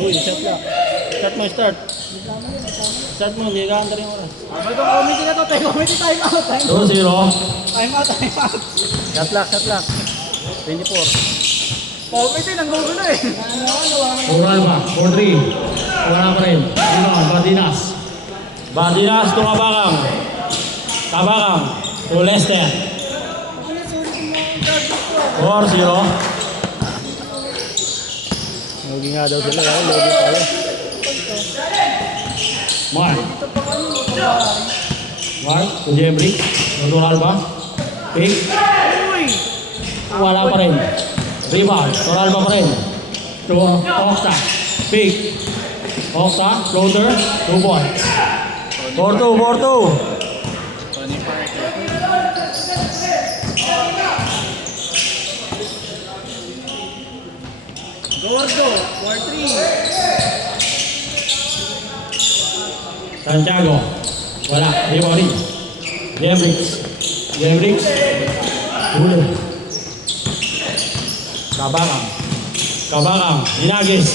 Uy, shot lang. Start mo, start. Start mo, hindi ka anda rin oras. Bagong committee na to, tayo committee, time out. 2-0. Time out. Shot lock. 24. Committee, nanggugulo eh. Oral ba? 4-3. Wala pa rin. Rebound, Bardinas. Bardinas to Kabakang. Kabakang to Lester. 4-0. Logi nga daw sila. Logi tayo. Mark to Jeffrey. Oral ba? Pick. Wala pa rin. Rebound, Oral ba pa rin? To Okta. Pick. Okta, floater, 2 points. 4-2. Gordo, 4-3. Santiago. Wala. Rebound. Jembrix. Bulo. Kabakang. Hinagis.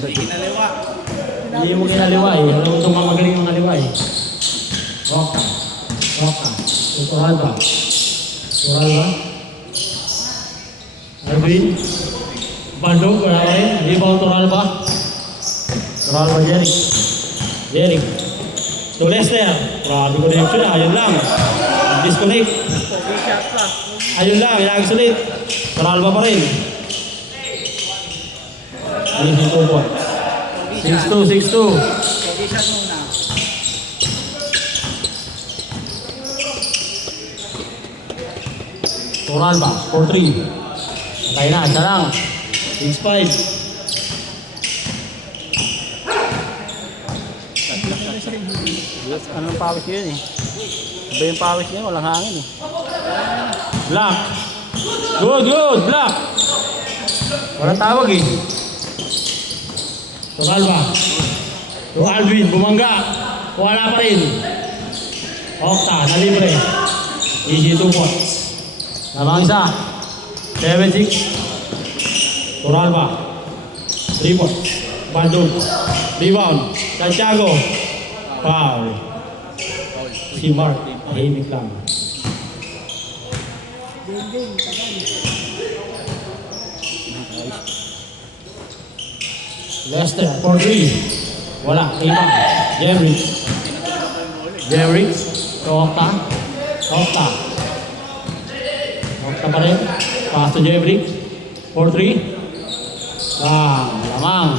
Kinaliwa. Hindi mo kinaliwa eh. Wala mo itong mamagaling ng kaliwa eh. Okta. Oral ba? Alvin. Bandung. Wala rin. Rebound Oral ba? Jeric. To Lester. Grabe connection na. Ayun lang. Disconnect. Pogi shot pa. Ayun lang. Ilagis ulit. Oral ba pa rin? Ayun dito po. 6-2. Pogi shot muna. Oral ba? 4-3. Patay na. Isa lang. 6-5. Anong pawis yun eh? Iba yung pawis niya, walang hangin eh. Black. Good. Black. Walang tawag eh. To Alba. To Alvin, bumangga. Wala pa rin. Okta, nalibre. Easy 2 points. Lamang isa. 7-6. To Alba. 3 points. Bandung. Rebound. Santiago. Foul. Si Mark, tahimik lang. Lester, 4-3. Wala, rebound. Jembrix. Okta pa rin. Pass to Jembrix. 4-3. Lamang.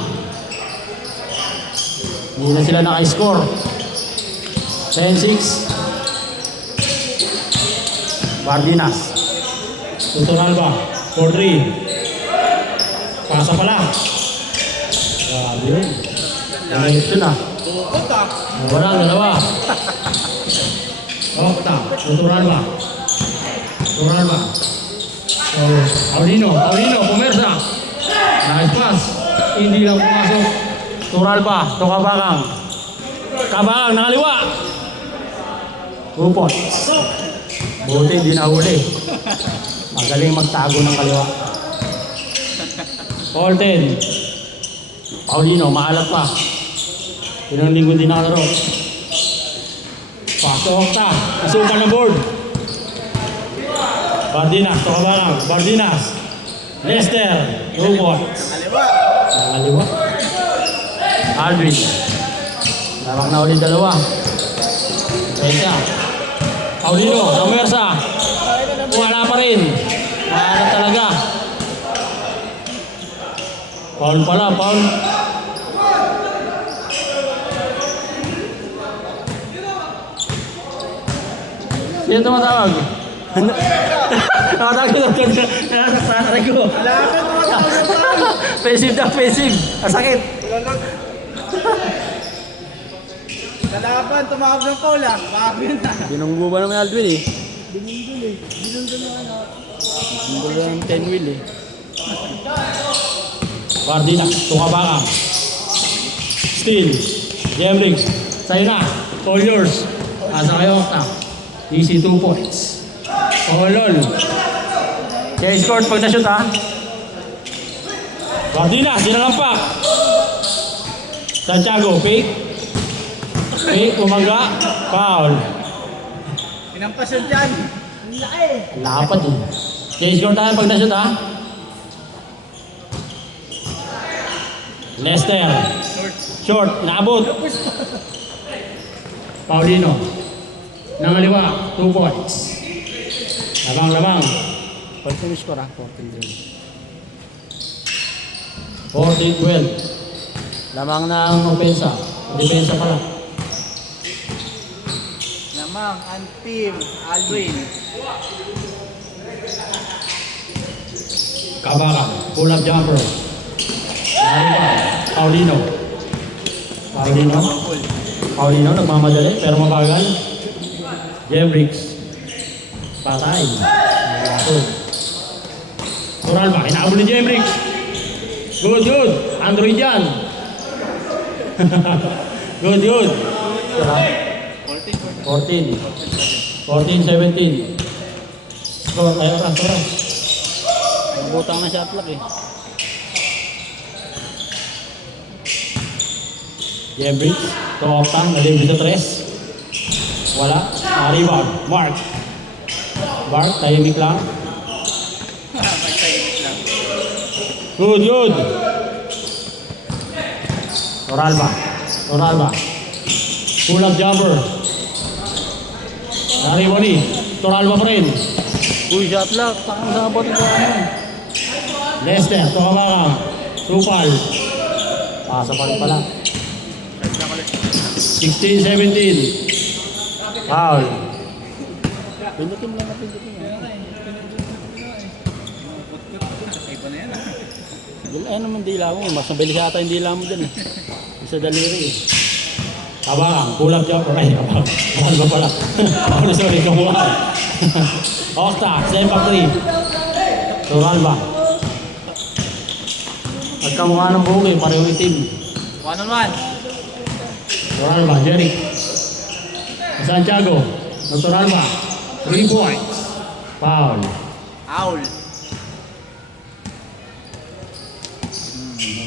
Hindi na sila naka-score. 10-6. Bardinas. Tutural ba? 4-3. Pasa pala. Grabe yun. Nangayot yun ah. Walang dalawa. Okta. Tutural ba? Paulino. Pumersa. Nice pass. Hindi lang pumasok. Tural ba? To Kabakang. Nakaliwa. 2 points. Buti hindi nahuli. Magaling magtago ng kaliwa. All 10. Paulino, maalat pa. Ilang linggo din nakalaro. Pass to Okta. Nasukan ng board. Bardinas, to Kabakang. Lester. 2 points. Nakaliwa. Aldrin. Lamang na ulit dalawa. Pesa. Paulino, Romersa. Wala pa rin. Maalat talaga. Paul. Sino tumatawag? Nakatawag ko. Nakasaksaray ko. Passive. Asakit. Kalaban, tumawag ng foul ah. Bakit na? Binunggo ba naman Aldwin eh? Binunggo ng 10 wheel eh. Bardina, Kabakang. Steal. Jembrix. Sa'yo na. All yours. Asa kayo, Okta. Easy 2 points. All. Kaya scored pag na-shoot ha. Martina, sinalampak. Santiago, fake. Fake, umaga. Foul. Pinampas yun dyan. Lapad eh. Okay, score tayo pag na-shoot ha. Lester. Short, naabot. Paulino. Nangaliwa, 2 points. Labang. Pag finish ko ra, 14-12. Lamang ng opensa. Depensa pala. Namang, ang team, Alvin. Kabaka, pull-up jumper. Nariba, Paulino. Paulino, nagmamadali pero mabagal. Jembrix. Patay. Turalba, inaabol ni Jembrix. Good. Android yan. Good. 14-17. Score, tayo oras. Butang na shot clock eh. Jembrix, to Octang, nalibre sa 3. Wala. Rebound. Mark, tahimik lang. Good. Toralba. Pull-up jumper. Nariboni. Toralba pa rin. Uy, shot lock. Takang sabot ito. Lester, Kabaka. Supal. Pasa pa rin pala. 16-17. Foul. Pindutin lang. Ay naman dila mo. Mas mabilis yata yung dila mo dyan eh. Isa daliri eh. Kabaka. Pull-up jumper. Ay, kabaka. Mahal ba pala? Sorry, kamuha. Octa. 7-3. Toralba. Pagkamukha ng buhok eh. Pareho itim. 1-on-1. Toralba, Jerry. Santiago. Toralba. 3 points. Foul.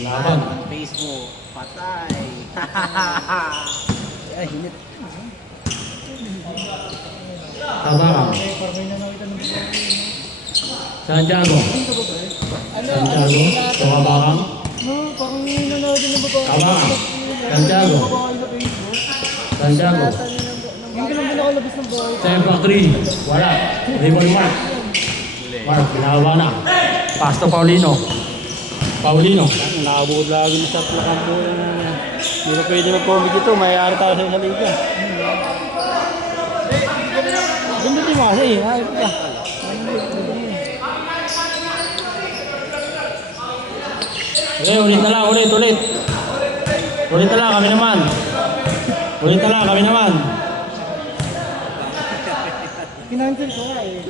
Laban. Facebook. Patay. Ay, hinit. Kabaka. Santiago. Kabaka. Kabaka. Santiago. 7-3. Wala. Rebound Mark. Pinahawa na. Pass to Paulino. Nakabukod lagi na shot lang ang buhay na. Hindi na pwede mag-comic ito. Mayayari tayo sa liga. Ganda di masa eh. Ayos ka. Okay, ulit na lang. Ulit na lang. Kami naman. Kinantil ko nga eh.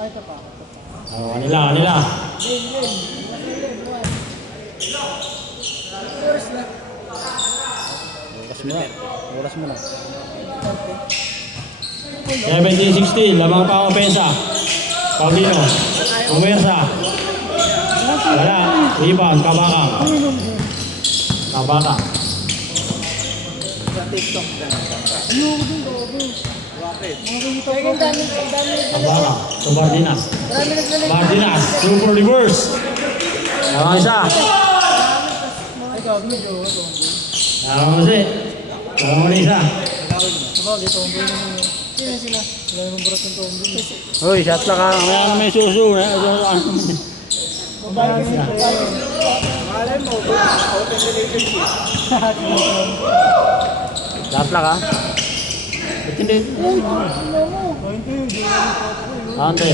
Ay, ito pa. Kanila. Oras mo na. 17-16. Lamang pa ang opensa. Paulino. Umersa. Wala. Rebound. Kabaka. Sa TikTok. Kabaka. To Bardinas. Super reverse. Lamang isa. Lamang isa. Uy, shot lang ka. May susu. Shot lang ka. Hindi. Ante.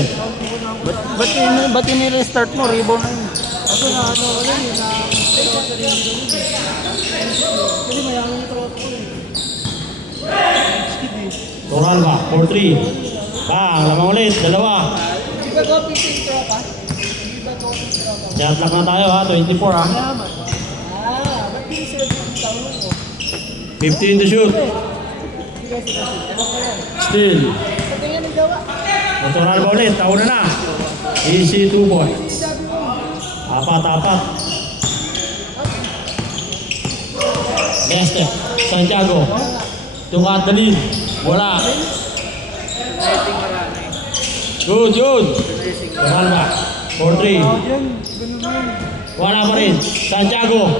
Ba't ini-restart mo? Rebound na yun. Toralba, 4-3. Lamang ulit, 2. Shot lock na tayo ha, 24 ha. 15 to shoot. Still. Toralba ulit, tauna na. Easy 2 points. Apat. Lester. Santiago. Tungat the lead. Wala. Rating marami. Good. Toralba. 4-3. Yan, ganun man. Wala pa rin. Santiago.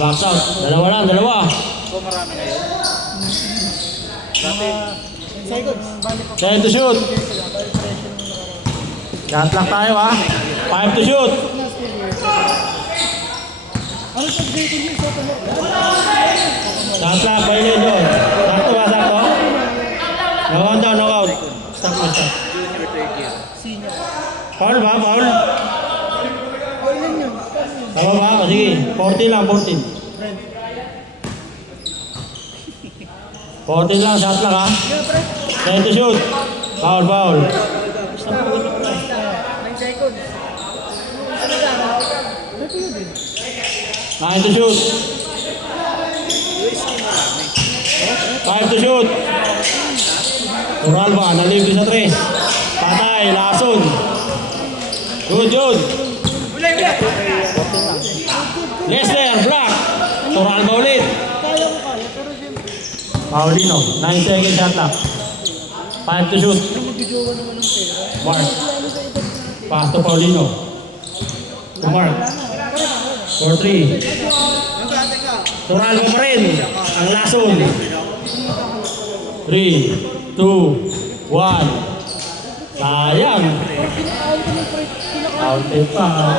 Box out. Dalawa. So marami ngayon. Dati, 10 seconds. Bali pa. 10 to shoot. Shot clock tayo ha. 5 to shoot. Ano sa dating yung soto mo? Shot clock. Bailin doon. Sakto ba? No out. Stop. Junior, third year. Senior. Foul ba? Foul? Oh, yun. Tama ba? O sige. 14 lang. 14 lang. Shot clock ha. Yeah, pre. 10 to shoot. Foul. 9 seconds. Ano ka? Ito yun din. 9 to shoot. UST marami. 5 to shoot. Toralba, nalibre sa 3. Patay, lason. Good. Lester, block. Toralba ulit. Kaya mo pero siyempre. Paulino, 9 seconds shot clock. 5 to shoot. Yung magjojowa naman ng pera. Mark. Ano sa iba? Pass to Paulino. To Mark. 4-3. Toralba pa rin. Ang lason. 3, 2, 1. Sayang. Pinakain ko ng pre. Counted pa.